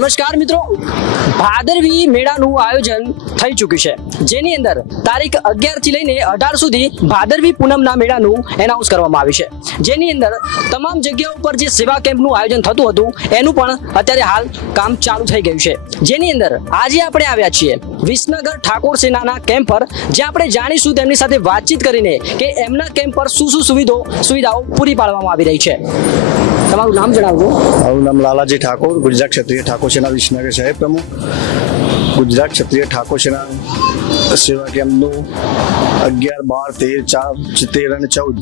નમસ્કાર મિત્રો, ભાદરવી મેળાનું આયોજન થઈ ચૂક્યું છે, જેની અંદર તારીખ 11 થી લઈને 18 સુધી ભાદરવી પૂનમના મેળાનું એનાઉન્સ કરવામાં આવ્યું છે, જેની અંદર તમામ જગ્યાઓ પર જે સેવા કેમ્પનું આયોજન થતું હતું એનું પણ અત્યારે હાલ કામ ચાલુ થઈ ગયું છે, જેની અંદર આજે આપણે આવ્યા છીએ વિસનગર ઠાકોર સેનાના કેમ્પ પર, જ્યાં આપણે જાણીશું તેમની સાથે વાતચીત કરીને કે એમના કેમ્પ પર શું શું સુવિધાઓ પૂરી પાડવામાં આવી રહી છે। તમારું નામ જણાવજો। મારું નામ લાલાજી ઠાકોર, ગુજરાત ક્ષત્રિય ઠાકોર સેના વિસનગર સાહેબ પ્રમુખ। ગુજરાત ક્ષત્રિય ઠાકોર સેના સેવા કેમ્પનું 11, 12, 13, 14 અને 14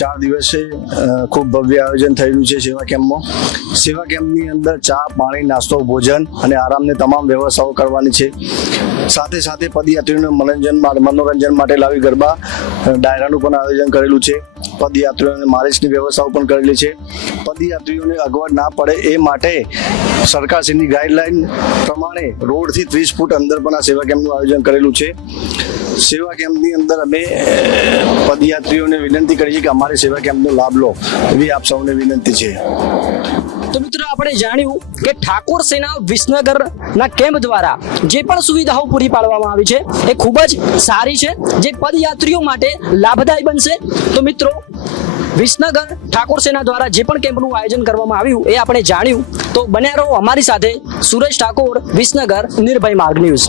4 દિવસે ખૂબ ભવ્ય આયોજન થયેલું છે। સેવા કેમ્પની અંદર ચા, પાણી, નાસ્તો, ભોજન અને આરામની તમામ વ્યવસ્થાઓ કરવાની છે। સાથે સાથે પદયાત્રીઓને મનોરંજન માટે લાવી ગરબા ડાયરાનું પણ આયોજન કરેલું છે। પદયાત્રીઓને માલિશની વ્યવસ્થાઓ પણ કરેલી છે। પદયાત્રીઓને અગવડ ના પડે એ માટે સરકારશ્રીની ગાઈડલાઈન પ્રમાણે રોડથી 30 ફૂટ અંદર પણ આ સેવા કેમ્પનું આયોજન કરેલું છે। સેવા કેમ્પની અંદર અમે પદયાત્રીઓને વિનંતી કરીએ કે અમારી સેવા કેમ્પનો લાભ લો, એવી આપ સૌને વિનંતી છે। તો મિત્રો, આપણે જાણ્યું કે ઠાકોર સેના વિસનગરના કેમ્પ દ્વારા જે પણ સુવિધાઓ પૂરી પાડવામાં આવી છે એ ખૂબ જ સારી છે, જે પદયાત્રીઓ માટે લાભદાયી બનશે। તો મિત્રો, વિસનગર ઠાકોર સેના દ્વારા જે પણ કેમ્પનું આયોજન કરવામાં આવ્યું એ આપણે જાણ્યું। તો બન્યા રહો અમારી સાથે। સુરેશ ઠાકોર, વિસનગર, નિર્ભય માર્ગ ન્યૂઝ।